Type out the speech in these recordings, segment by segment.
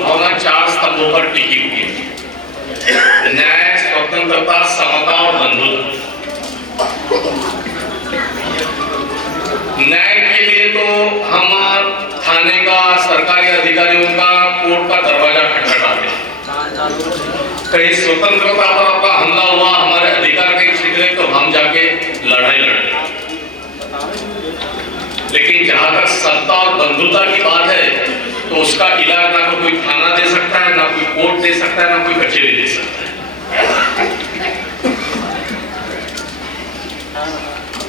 भावना 4 स्तंभों पर टिकी हुई है: न्याय, स्वतंत्रता, समता और बंधुता। न्याय के लिए तो हम थाने का, सरकारी अधिकारियों का, कोर्ट का दरवाजा खटखटाते हैं। कहीं स्वतंत्रता पर आपका हमला हुआ, हमारे अधिकार कहीं छिन गए, तो हम जाके लड़ाई लड़ते। लेकिन जहां तक सत्ता और बंधुता की बात है, तो उसका इलाज ना तो कोई थाना दे सकता है, ना कोई कोर्ट दे सकता है, ना कोई कचहरी दे सकता है,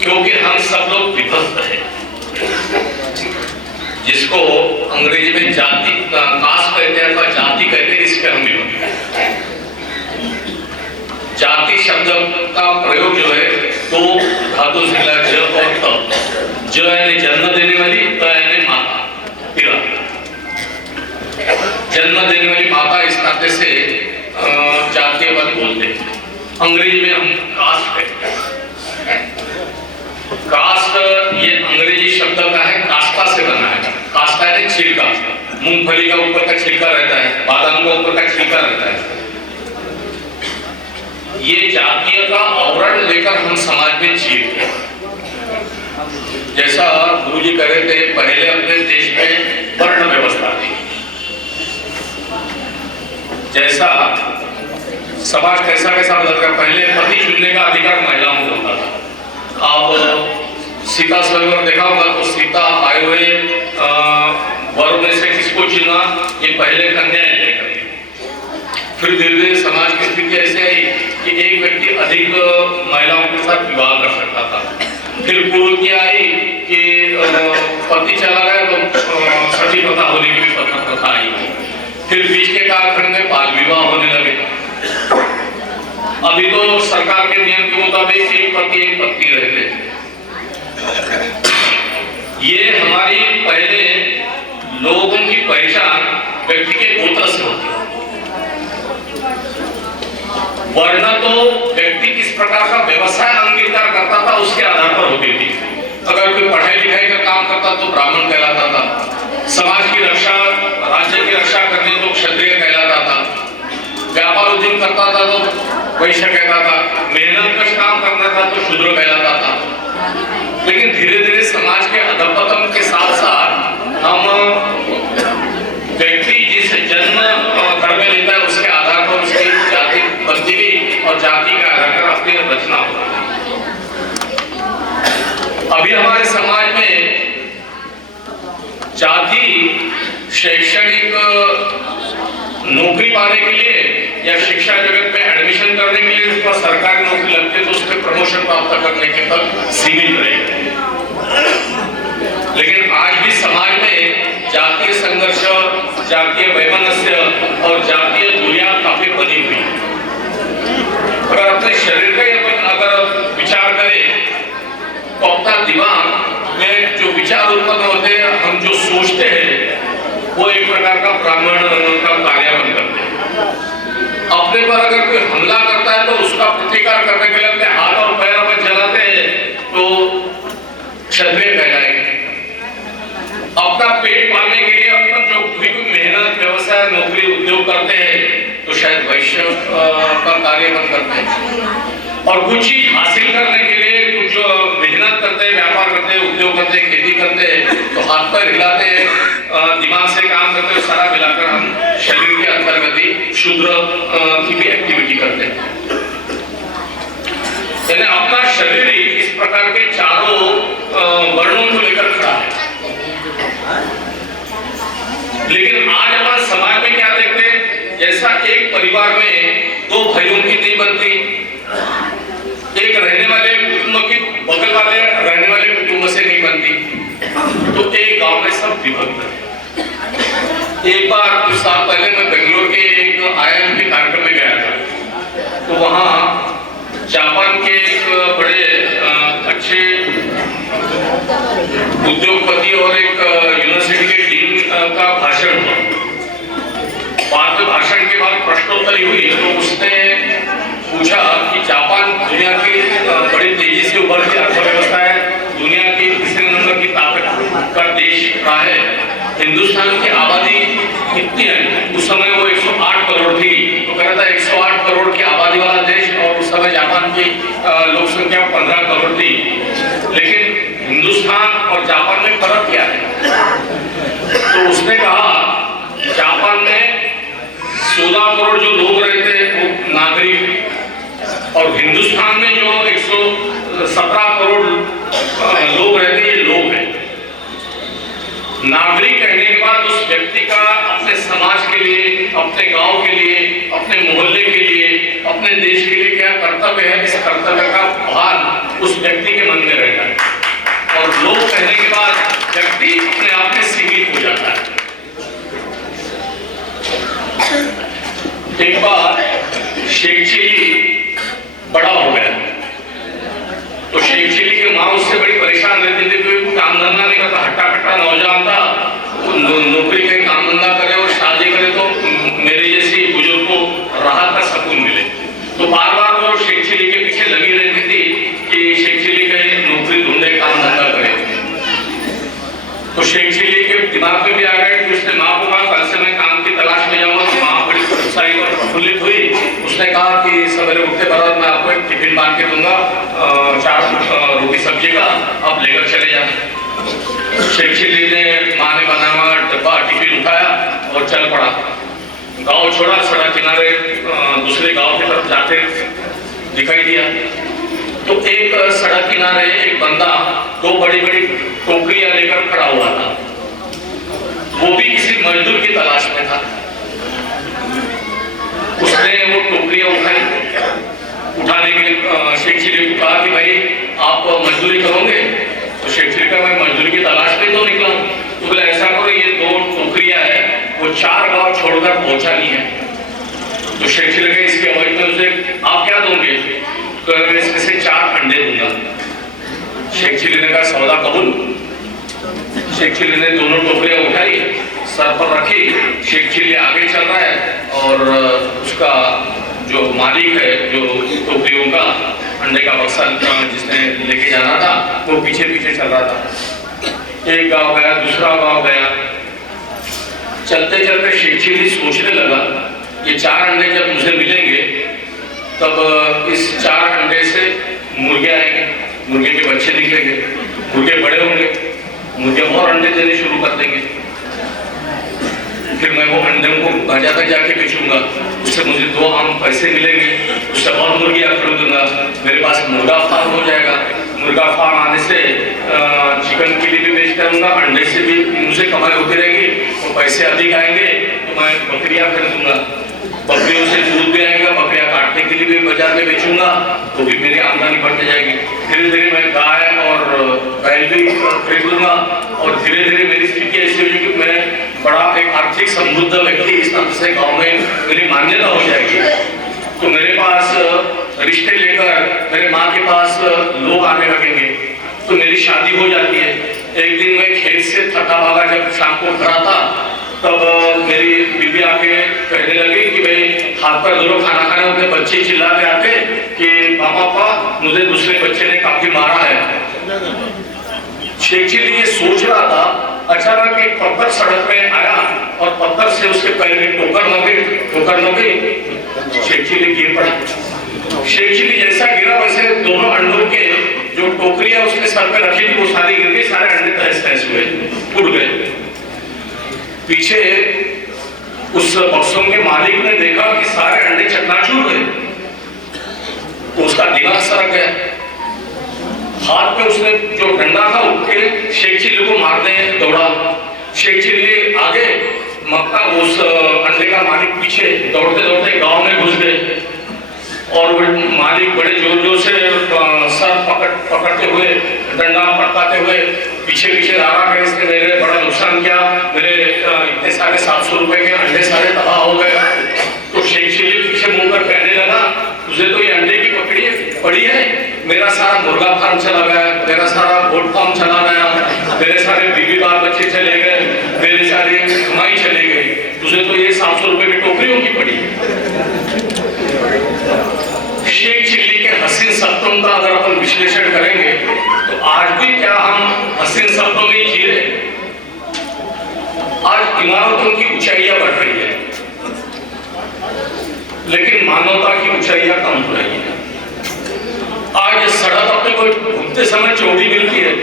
क्योंकि हम सब लोग विभक्त हैं। जिसको अंग्रेजी में जाति, कास्ट कहते हैं अथवा जाति कहते हैं, इसके हम विभक्त हैं। जाति शब्द का प्रयोग जो है तो धातु से मिला ज और त। ज यानी जन्म देने वाली, त यानी माता, पिता। जन्म देने वाली माता, इस नाते से जातीयवाद बोलते हैं। अंग्रेजी में हम कास्ट कहते हैं। कास्ट ये अंग्रेजी शब्द का है, कास्टा से बना है। कास्टा यानी छिलका। मूंगफली का ऊपर का छिलका रहता है, बादाम का ऊपर का छिलका रहता है। ये जातीय का आवरण लेकर हम समाज में जीते हैं। जैसा गुरुजी कह रहे थे, पहले अपने देश में वर्ण व्यवस्था थी। जैसा समाज कैसा कैसा बदल गया। पहले पति चुनने का अधिकार महिलाओं को होता था। अब सीता स्वयंवर देखा होगा तो सीता आए हुए वरों में से किसको चुना, ये पहले कन्याएं तय करी। फिर धीरे धीरे समाज की स्थिति ऐसे आई कि एक व्यक्ति अधिक महिलाओं के साथ विवाह कर सकता था। फिर कुरीति आई कि पति चला गया तो सती प्रथा होने की भी प्रथा आई। फिर बीच के कालखंड में बाल विवाह होने लगे। अभी तो सरकार के नियम के मुताबिक एक पति एक पत्नी रहते हैं। ये हमारी पहले लोगों की पहचान व्यक्ति के गोत्र से होती है। वर्ण तो व्यक्ति किस प्रकार का व्यवसाय अंगीकार करता था उसके आधार पर होती थी। अगर कोई पढ़ाई लिखाई का काम करता तो ब्राह्मण कहलाता था। समाज की रक्षा, राज्य की रक्षा करने तो क्षत्रिय कहलाता था। व्यापार उद्योग करता था तो वैश्य कहलाता था। मेहनत का काम करना था तो शूद्र कहलाता था। लेकिन धीरे धीरे समाज के अधपतन के साथ साथ हम व्यक्ति जिस जन्म घर में लेता है उसके आधार पर उसकी जाति बनती गई और जाति के आधार पर अपनी रचना होती है। अभी हमारे समाज में जाति शैक्षणिक नौकरी पाने के लिए या शिक्षा जगत में एडमिशन करने के लिए उसका सरकारी नौकरी लगती है तो उसके प्रमोशन प्राप्त करने के तक सीमित रहेगी। लेकिन आज भी समाज में जातीय संघर्ष, जातीय वैमनस्य और जातीय दूरियां काफी बनी हुई है। अगर अपने शरीर का अपन अगर विचार करें तो अपना दिमाग में जो विचार उत्पन्न होते हैं, हम जो सोचते हैं वो एक प्रकार का ब्राह्मण का कार्यान्वयन करते हैं। अपने पर अगर कोई हमला करता है तो उसका प्रतिकार करने के लिए अपने हाथ और पैर पर चलाते हैं तो क्षत्रिय कहलाएंगे। अपना पेट पालने के लिए अपन जो भी कोई मेहनत, व्यवसाय, नौकरी, उद्योग करते हैं तो शायद वैश्य का कार्यान्वयन करते हैं। और कुछ चीज हासिल करने के लिए कुछ मेहनत करते हैं, व्यापार करते हैं, उद्योग करते हैं, खेती करते हैं तो हाथ पैर हिलाते हैं, दिमाग से काम करते हैं। सारा मिलाकर हम शरीर के अंतर्गत ही शूद्र की भी एक्टिविटी करते हैं। यानी अपना शरीर ही इस प्रकार के चारों वर्णों को लेकर खड़ा है। लेकिन आज हमारे समाज में क्या देखते हैं, जैसा एक परिवार में दो भाइयों की नहीं बनती, एक रहने वाले कुटुंब की बगल वाले रहने वाले कुटुंब से नहीं बनती, तो एक गांव में सब विभक्त है। एक बार कुछ साल पहले मैं बेंगलोर के एक IIM के कार्यक्रम में गया था, तो वहाँ जापान के एक बड़े अच्छे उद्योगपति और एक यूनिवर्सिटी के डीन का भाषण हुआ। बाद में भाषण के बाद प्रश्नोत्तरी हुई तो उसने पूछा कि जापान दुनिया की बड़ी तेजी से उभरती अर्थव्यवस्था है, दुनिया की तीसरे नंबर की ताकत का देश रहा है, हिंदुस्तान की आबादी कितनी है, उस समय वो 108 करोड़ थी, तो कह रहा था 108 करोड़ की आबादी वाला देश, और उस समय जापान की लोक संख्या 15 करोड़ थी। लेकिन हिंदुस्तान और जापान में फर्क क्या है? तो उसने कहा जापान में 16 करोड़ जो लोग रहते हैं वो नागरिक, और हिंदुस्तान में जो 117 करोड़ लोग रहते हैं ये लोग हैं। नागरिक कहने के बाद उस व्यक्ति का अपने समाज के लिए, अपने गांव के लिए, अपने मोहल्ले के लिए, अपने देश के लिए क्या कर्तव्य है, इस कर्तव्य का भान उस व्यक्ति के मन में रहता है। और लोग कहने के बाद व्यक्ति अपने आप में सीमित हो जाता है। एक बार शेख चिली बड़ा हो गया, तो शेख चिली की माँ उससे बड़ी परेशान रहती थी, कोई काम धंधा नहीं करता, हट्टा कट्टा नौजवान था, नौकरी के काम धंधा करे और शादी करे तो मेरे जैसी बुजुर्ग को राहत का सुकून मिले। तो बार बार वो शेख चिली के पीछे लगी रहती थी कि शेख चिली कहीं नौकरी ढूंढे, काम धंधा करे। तो शेख चिली के दिमाग में भी आ गया कि उसने माँ को कहा कल से मैं काम की तलाश में जाऊंगा। तो माँ बड़ी उत्साहित और प्रफुल्लित हुई। उसने कहा कि सवेरे उठते बराबर मैं आपको एक टिफिन बांध के दूंगा 4 रोटी सब्जी का, आप लेकर चले जाए। शेख चिली ने माँ ने बना हुआ डब्बा टिफिन उठाया और चल पड़ा। गांव छोड़ा, सड़क किनारे दूसरे गांव की तरफ जाते दिखाई दिया। तो एक सड़क किनारे एक बंदा 2 बड़ी बड़ी टोकरियां लेकर खड़ा हुआ था, वो भी किसी मजदूर की तलाश में था। उसने वो टोकरियां उठाई, उठाने के लिए शेख चिली को कहा कि भाई आप मजदूरी करोगे? तो शेख चिली का मैं मजदूरी की तलाश में तो निकला हूं। तो बोले ऐसा करो, ये 2 टोकरियां है वो 4 गांव छोड़कर पहुंचानी है। तो शेख चिली का इसके अवधि में उसे आप क्या दोगे? तो मैं इसमें से 4 अंडे दूंगा। शेख चिली ने कहा सौदा कबूल। शेख चिली ने दोनों टोकरियां उठाई, सर पर रखी, शेख चिली आगे चल रहा है और उसका जो मालिक है जो टोकरियों का अंडे का बक्सा जिसने लेके जाना था वो पीछे पीछे चल रहा था। एक गांव गया, दूसरा गांव गया, चलते चलते शेख चिली सोचने लगा ये 4 अंडे जब मुझे मिलेंगे तब इस 4 अंडे से मुर्गे आएंगे, मुर्गे के बच्चे निकलेंगे, मुर्गे बड़े होंगे, मुर्गे और अंडे देने शुरू कर देंगे। फिर मैं वो अंडे को बाजार में जाके बेचूंगा, उससे मुझे 2 आम पैसे मिलेंगे, उससे और मुर्गियां खरीदूंगा, मेरे पास मुर्गा फार्म हो जाएगा। मुर्गा फार्म आने से चिकन के लिए भी बेच करूंगा, अंडे से भी मुझे कमाई होती रहेगी, तो पैसे अधिक आएंगे तो मैं बकरियां खरीदूंगा, बकरियों से दूध भी आएगा, बकरियां काटने के लिए भी बाजार में बेचूंगा तो भी मेरी आमदनी बढ़ती जाएगी। धीरे धीरे मैं गाय और बैल भी खरीदूंगा और धीरे धीरे मेरी स्थिति ऐसी होगी कि मैं बड़ा एक आर्थिक समृद्ध व्यक्ति इस तरह से गाँव में मेरी मान्यता हो जाएगी। तो मेरे पास रिश्ते लेकर मेरे माँ के पास लोग आने लगेंगे, तो मेरी शादी हो जाती है। एक दिन मैं खेत से थका भागा जब शाम को घर आता तब मेरी बीवी आके कहने लगी कि भाई हाथ पर धो, खाना खाने अपने बच्चे चिल्लाते आते कि पापा मुझे दूसरे बच्चे ने काफी मारा है। शेख चिली ये सोच रहा था, अचानक एक पत्थर सड़क में आया और पत्थर से उसके पैर में ठोकर न गई, शेख चिली गिर पड़ा। शेख चिली जैसा गिरा वैसे दोनों अंडों के जो टोकरियां उसने सर पे रखी थी वो सारी गिर गई, सारे अंडे तहस तहस हुए, उड़ गए। पीछे उस बक्सों के मालिक ने देखा कि सारे अंडे चकनाचूर हुए, तो उसका दिमाग सरक गया। हाथ में उसने जो डंडा था उठ के शेख चिली को मारने दौड़ा। शेख चिली आगे, मक्का उस अंडे का मालिक पीछे, दौड़ते दौड़ते गांव में घुस गए और वो मालिक बड़े जोर जोर से सर पकड़ते हुए, डंडा पटकाते हुए पीछे पीछे आ रहा है, इसने मेरे बड़ा नुकसान किया, मेरे इतने सारे 700 रुपए के अंडे सारे तबाह हो गए। तो शेख चिली पीछे मुंह कर कहने लगा तुझे तो ये अंडे की पकड़ी पड़ी है, मेरा सारा मुर्गा फार्म चला गया, मेरा सारा गोट फार्म चला गया, मेरे सारे बीवी बाल बच्चे चले गए, मेरी सारी कमाई चली गई, तुझे तो ये 700 रुपए की टोकरियों की पड़ी। शेख चिली के हसीन शब्दों का अगर अपन विश्लेषण करेंगे तो आज भी क्या हम हसीन शब्दों में जी रहे? आज इमारतों की ऊंचाइयां बढ़ रही है, लेकिन मानवता की ऊंचाइयां कम हो रही है। आज सड़क अपने को घूमते समय चौड़ी मिलती है,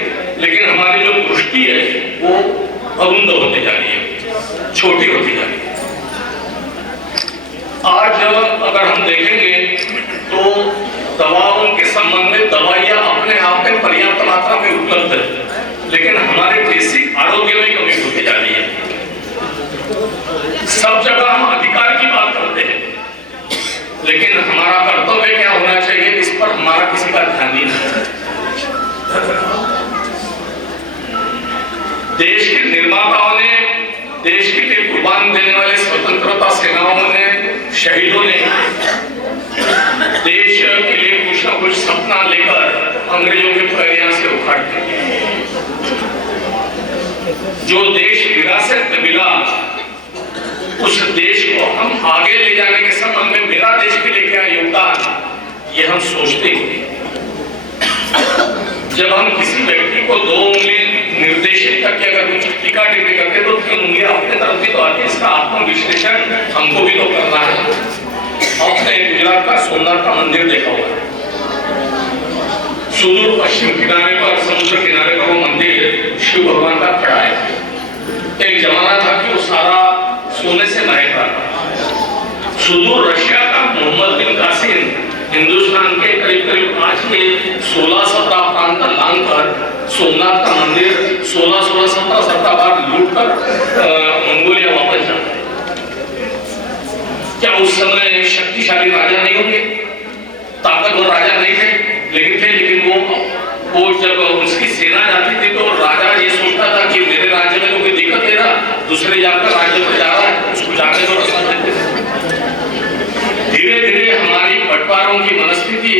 लेकिन हमारी जो दृष्टि है वो अरुंद होती जा रही है, छोटी होती जा रही है। आज अगर हम देखेंगे तो दवाओं के संबंध में दवाइयां अपने आप में पर्याप्त मात्रा में उपलब्ध है, लेकिन हमारे बेसिक आरोग्य में कमी होती जा रही है। सब जगह हम अधिकार की बात करते हैं, लेकिन हमारा कर्तव्य क्या होना चाहिए, इस पर हमारा किसी का ध्यान नहीं है। देश के निर्माताओं ने, देश के लिए कुर्बान देने वाले स्वतंत्रता सेनाओं ने, शहीदों ने देश के लिए कुछ न कुछ सपना लेकर अंग्रेजों के पैरियां से उखाड़ दिए। जो देश विरासत में मिला, उस देश को हम आगे ले जाने के संबंध में मेरा देश के लिए क्या योगदान, ये हम सोचते हैं। जब हम किसी व्यक्ति को 2 उंगली निर्देशित करके अगर कुछ टीका टिप्पणी करते तो 3 उंगलियां अपने तरफ भी तो आती है। इसका आत्मविश्लेषण हमको भी तो करना है। आपने गुजरात का सोमनाथ का मंदिर देखा होगा, सुदूर पश्चिम किनारे पर, समुद्र किनारे पर वो मंदिर शिव भगवान का खड़ा है। एक जमाना था कि वो सारा सोने से महक रहा था। सुदूर रशिया का मोहम्मद बिन कासिम हिंदुस्तान के करीब करीब आज के 16-17 प्रांत लांग कर सोमनाथ का मंदिर 16-17 बार लूट कर मंगोलिया वापस जाता है। क्या उस समय शक्तिशाली राजा नहीं होंगे, ताकतवर राजा नहीं थे, लेकिन वो जब उसकी सेना जाती थी तो राजा ये सोचता था कि मेरे राज्य में तो कोई दिक्कत है ना, दूसरे जाकर राज्य पर जा रहा है, उसको जाने तो रास्ता देते थे। धीरे धीरे हमारी बंटवारों की मनस्थिति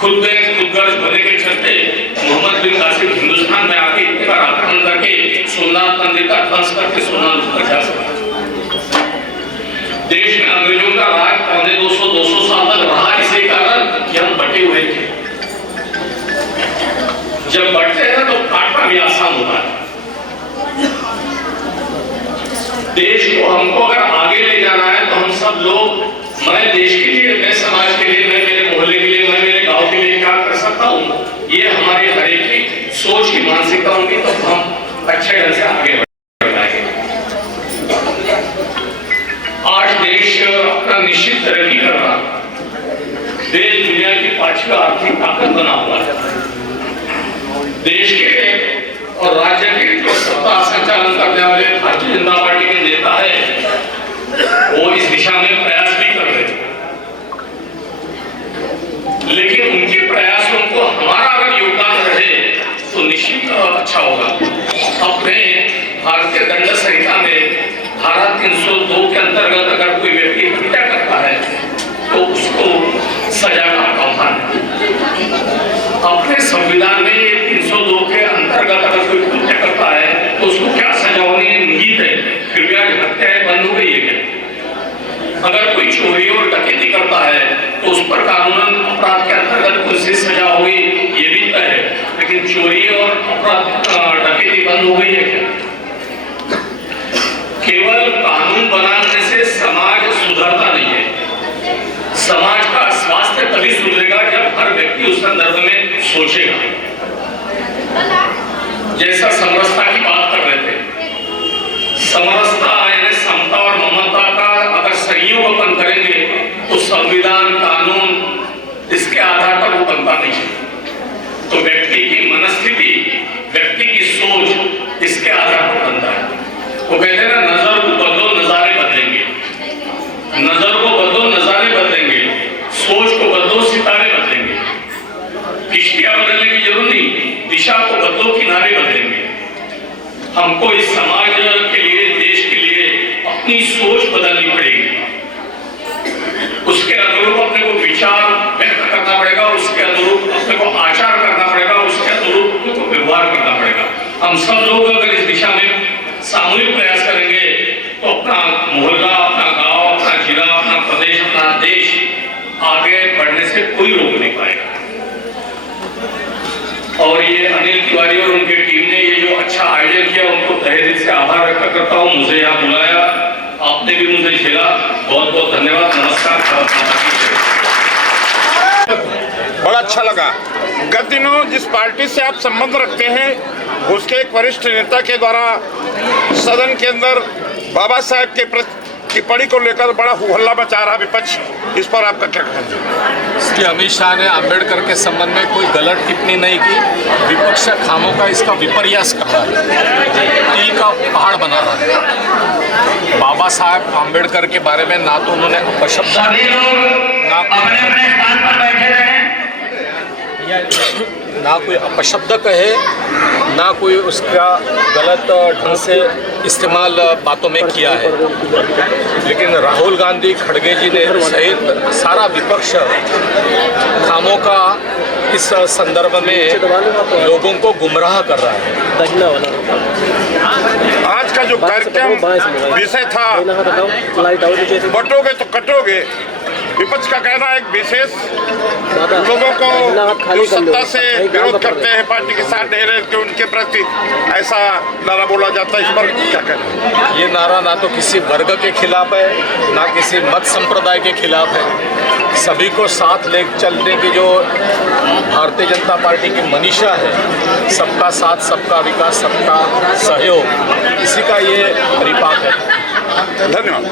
खुदगर्ज होने के चलते मोहम्मद बिन कासिम हिंदुस्तान में आके इतने बार आक्रमण करके सोमनाथ मंदिर का ध्वंस करके सोमनाथ पर जा सका। देश में अंग्रेजों का राज 200 साल तक रहा, इसी कारण कि हम बटे हुए थे। जब बढ़ते हैं तो काटना भी आसान होता है। देश को हमको अगर आगे ले जाना है तो हम सब लोग, मैं देश के लिए, मैं समाज के लिए, मैं मेरे मोहल्ले के लिए, मैं मेरे गांव के लिए क्या कर सकता हूँ, ये हमारी हर एक की सोच की मानसिकता होगी तो हम अच्छे ढंग से आगे बढ़ पाएंगे। आज देश अपना निश्चित तरक्की कर रहा, देश दुनिया की 5वीं आर्थिक ताकत बना हुआ है। देश के और राज्य के जो सत्ता संचालन करने वाले भारतीय जनता पार्टी के नेता है, वो इस दिशा में प्रयास भी कर रहे थे, लेकिन उनके प्रयासों को हमारा अगर योगदान रहे तो निश्चित अच्छा होगा। अपने भारतीय दंड संहिता में धारा 302 के अंतर्गत अगर कोई व्यक्ति हत्या करता है तो उसको सजा का प्रावधान है। अपने संविधान में 302 के अंतर्गत अगर कोई हत्या करता है तो उसको क्या सजा होनी है, निहित है। कृपया हत्याएं बंद हो गई है क्या? अगर कोई चोरी और डकैती करता है तो उस पर कानूनन अपराध के अंतर्गत कोई सी सजा होगी, ये भी तय है, लेकिन चोरी और अपराध डकैती बंद हो गई है क्या? केवल कानून बनाने से समाज सुधरता नहीं है। समाज का स्वास्थ्य तभी सुधरेगा जब हर व्यक्ति उस संदर्भ में सोचेगा। जैसा समरसता की बात कर रहे थे, समरसता यानी समता और ममता का अगर संयोगन करेंगे तो संविधान, कानून इसके आधार पर वो बनता नहीं है। तो व्यक्ति की मनस्थिति, व्यक्ति की सोच इसके आधार पर बनता है। वो कहते हैं ना, नजर को बदलो नजारे बदलेंगे, नजर को बदलो नजारे बदलेंगे, सोच को बदलो सितारे बदलेंगे। किश्तियां बदलने की जरूरत नहीं, दिशा को बदलो किनारे बदलेंगे। हमको इस समाज के लिए, देश के लिए अपनी सोच बदलनी पड़ेगी। उसके अनुरूप अपने को विचार व्यक्त करना पड़ेगा, उसके अनुरूप अपने को आचार करना पड़ेगा, उसके अनुरूप अपने को व्यवहार करना पड़ेगा। हम सब लोग अगर इस दिशा में सामूहिक प्रयास करेंगे तो अपना मोहल्ला, अपना गांव, अपना जिला, अपना प्रदेश, अपना देश आगे बढ़ने से कोई रोक नहीं पाएगा। और ये अनिल तिवारी और उनकी टीम ने ये जो अच्छा आयोजन किया, उनको तहे दिल से से आभार व्यक्त करता हूँ, मुझे यहाँ बुलाया, आपने भी मुझे झेला, बहुत बहुत धन्यवाद। नमस्कार। बड़ा अच्छा लगा। गत दिनों जिस पार्टी से आप संबंध रखते हैं उसके एक वरिष्ठ नेता के द्वारा सदन के अंदर बाबा साहेब के प्रति टिप्पणी को लेकर बड़ा हुहल्ला मचा रहा विपक्ष, इस पर आपका क्या कहना है? कि अमित शाह ने अंबेडकर के संबंध में कोई गलत टिप्पणी नहीं की। विपक्ष खामों का इसका विपर्यास कर रहा है, तिल का पहाड़ बना रहा है। बाबा साहब अंबेडकर के बारे में ना तो उन्होंने अपशब्द, ना कोई अपशब्द कहे, ना कोई उसका गलत ढंग से इस्तेमाल बातों में किया है। लेकिन राहुल गांधी खड़गे जी ने सहित सारा विपक्ष खामों का इस संदर्भ में लोगों को गुमराह कर रहा है। आज का जो कार्यक्रम विषय था बटोगे तो कटोगे, विपक्ष का कहना है एक विशेष लोगों को जो सत्ता से विरोध करते हैं, पार्टी के साथ नहीं रहते, उनके प्रति ऐसा नारा बोला जाता है, इस पर क्या कहना है? ये नारा ना तो किसी वर्ग के खिलाफ है, ना किसी मत संप्रदाय के खिलाफ है। सभी को साथ ले चलने की जो भारतीय जनता पार्टी की मनीषा है, सबका साथ, सबका विकास, सबका सहयोग, इसी का ये परिपाक है। धन्यवाद।